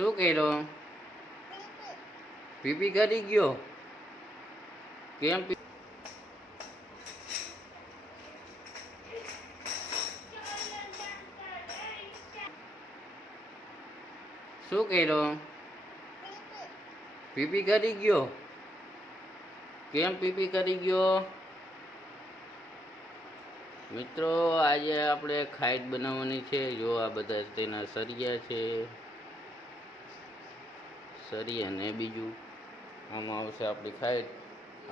શું કર્યો? પીપી કરી ગયો? કેમ શું કર્યો? પીપી કરી ગયો? કેમ પીપી કરી ગયો? મિત્રો, આજે આપણે ખાઈટ બનાવવાની છે. જો આ બધા તેના સરિયા છે, સરિયા ને બીજું આમાં આવશે આપણી ખાઈટ.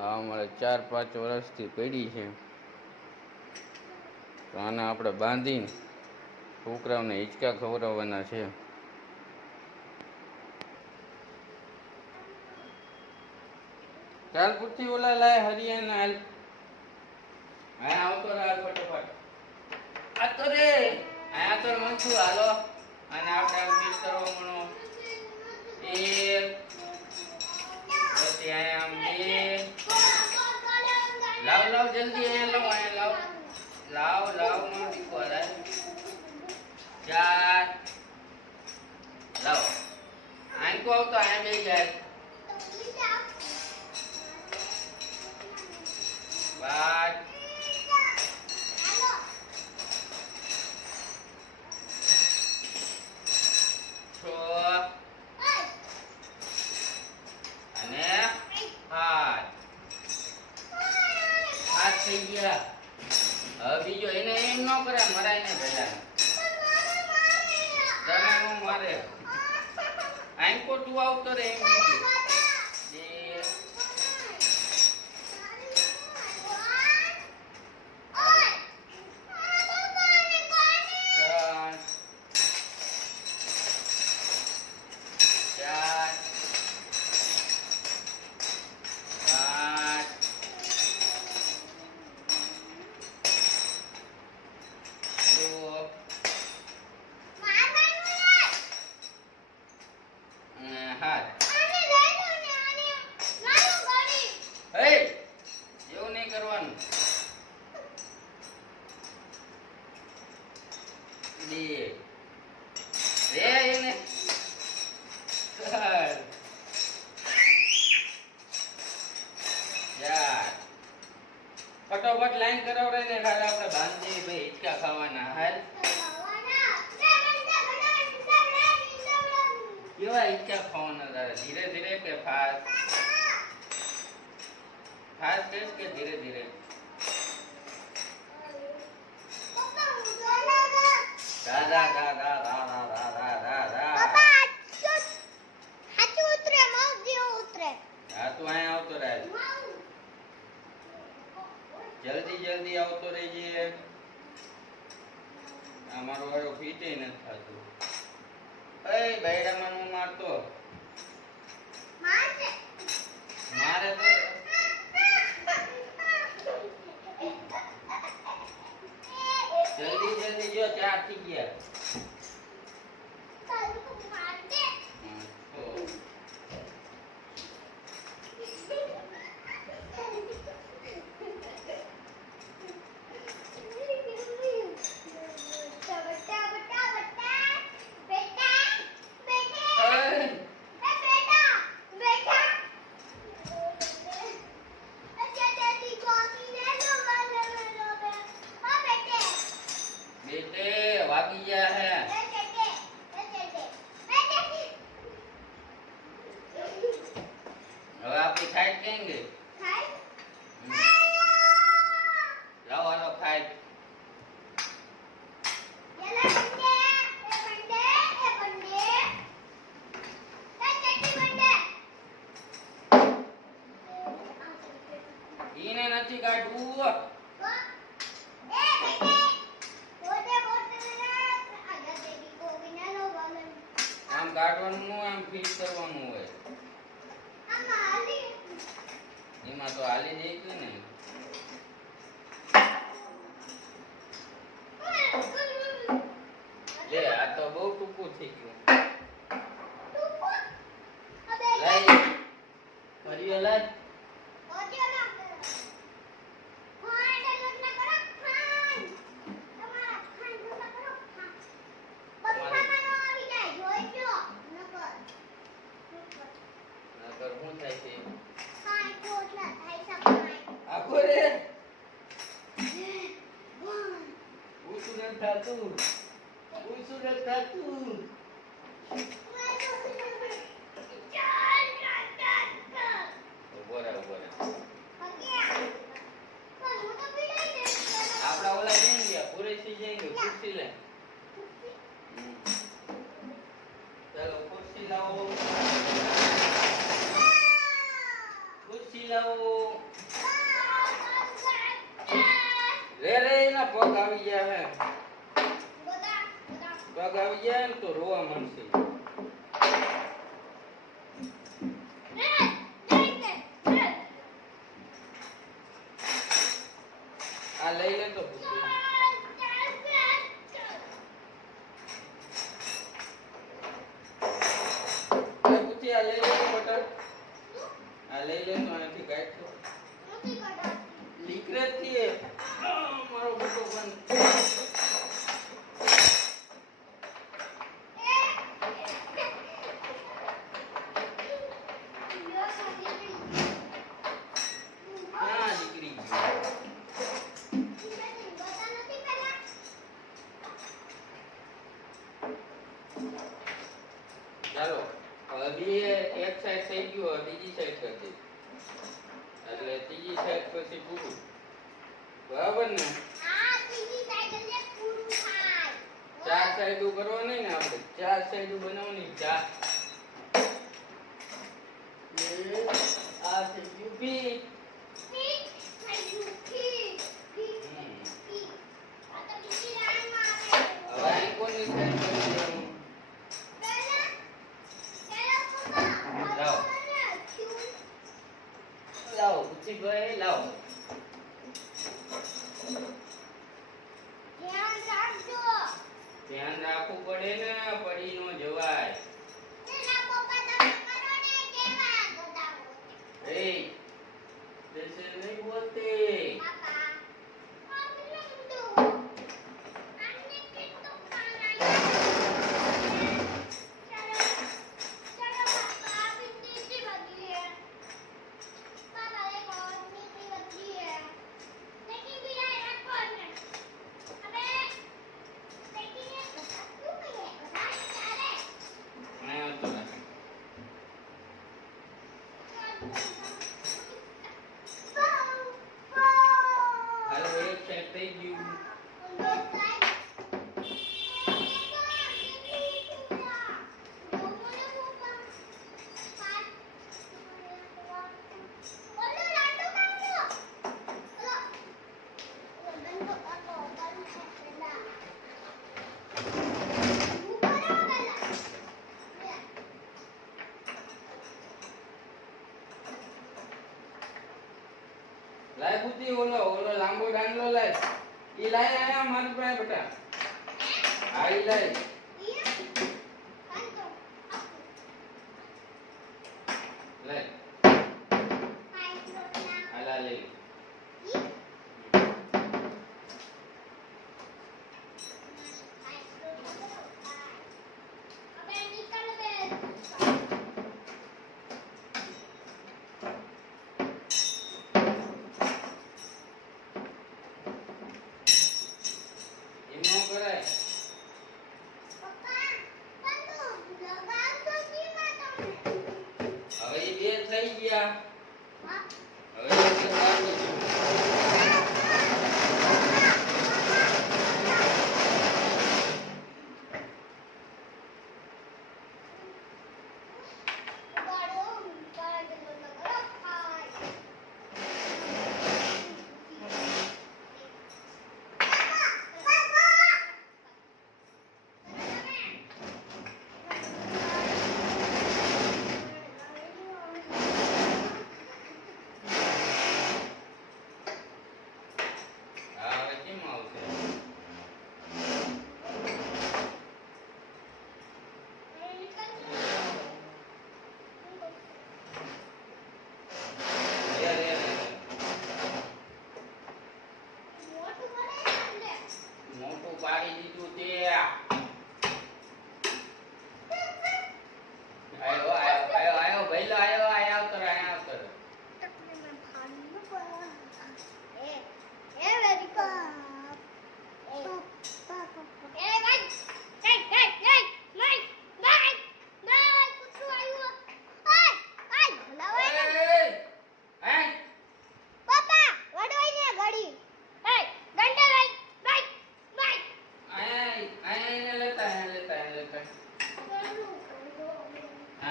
આ અમારે 4-5 વર્ષથી પડી છે, તો આને આપણે બાંધીને છોકરાઓને હિંચકા ખવડાવવાના છે. ચાલ પૂરતી ઓલા લાય હરિયાના હાલ. હા આવતો રહે હાલ ફટાફટ. આ તો રે આ તો મનસુ હાલો. અને આપણે આમ ફિટ કરવા મણો. એક પછી આમ બે. લાવ લાવ જલ્દી અહીંયા લાવ લાવ નો દીકો હાલ. 4 લાવ આંકો આવતો અહીંયા બેસી જાય. 5 6 અને 8 થઈ ગયા. હવે બીજો એને એમ ન કરે, મરાય ને પેલા તને નું મારે. આંકો તું આવતો રે એમ બીજું. એવું નહીં કરવાનું. ફટોફટ લાઈન કરાવડે ને ખાલી આપણે બાંધી ભાઈ હિંચકા ખાવાના. હાલ કેવા હિંચકા ખાવાના તારે? ધીરે ધીરે કે ફાસ્ટ? ફાસ્ટ કેસ કે ધીરે ધીરે? દાદા દાદા દાદા દાદા દાદા. હા તું અહીંયા આવતો રહે. જલ્દી જલ્દી આવતો રહેજે. અમારો વાળો ફીટે નથી થતું. એ બૈડામાં નું મારતો મારે તો જલ્દી જલ્દી જો 4 થઈ ગયા. वागी गया है. अब आपकी खाइट कहेंगे? लाओ वालो खाइट. इने નથી કાઢવું. આમ કાઢવાનું નું, આમ ફિટ કરવાનું હોય. એમાં તો હાલી જઈતું ને. લે આ તો બહુ ટૂંકું થઈ ગયું. લાઈ ફરી લાઈ. નથી થાતું. ઊંચું નથી થાતું. ઉભો રહે, ઉભો રહે. આપડા ઓલા જઈને ગયા કુરેશી જઈને ખુરશી લે. ચાલો ખુરશી લાવો, ખુરશી લાવો. રે રે એના પગ આવી ગયા હે. પગ આવી જાય ને તો રોવા માંડશે. આ લઈ લે તો ખુરશી. આ લઈ લે તો બટર. આ લઈ લે તો આનાથી કાઢ તો. લીકરે થી મારો બટો બંધ. હા દીકરી. ચાલો હજી એક સાઈડ થઈ ગયું, બીજી સાઈડ કરી દે એટલે ત્રીજી સાઈડ પછી પૂરું. બરાબર ને? ચાર સાઈડ કરવા નહીં ને આપણે, ચાર સાઈડ બનાવવાની. ચાર આ થઈ ગયું બી. હવે અહીં કોની સાઈડ કરી દેવાનું? લાવો ઉચીભાઈ લાવો. ધ્યાન રાખવું પડે ને, પડી નો જવાય. એ જૈસે નહીં બોલતે. હાલો એક સાઈડ થઈ ગયું. લાય બુદ્ધિ ઓલો ઓલો લાંબો દાંડલો લાય. ઈ લાય આયા મારી પાસે બેટા. આ ઈ લાય. લાય. આલા લે. હવે એ બે થઈ ગયા. હવે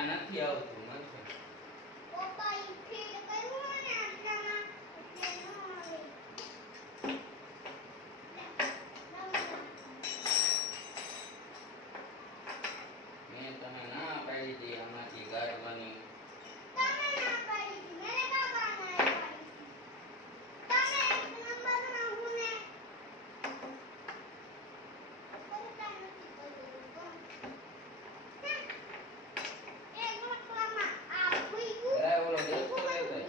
નથી આવતું નથી. મેં તને ના પાડી હતી આમાંથી કાઢવાની. લાય ઓલો દસ્તો લેતે.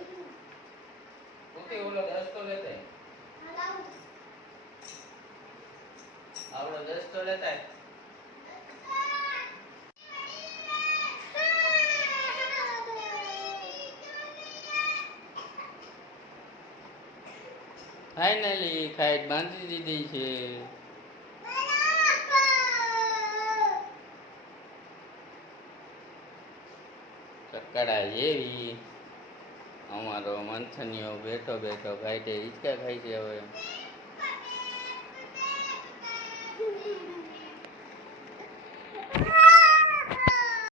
પોતે ઓલો દસ્તો લેતે. આવડો દસ્તો લેતા. ફાઇનલી ખાઈટ બાંધી દીધી છે. ચકડા જેવી અમારો મંથનીઓ બેઠો બેઠો ખાઈ હિંચકા ખાય છે હવે.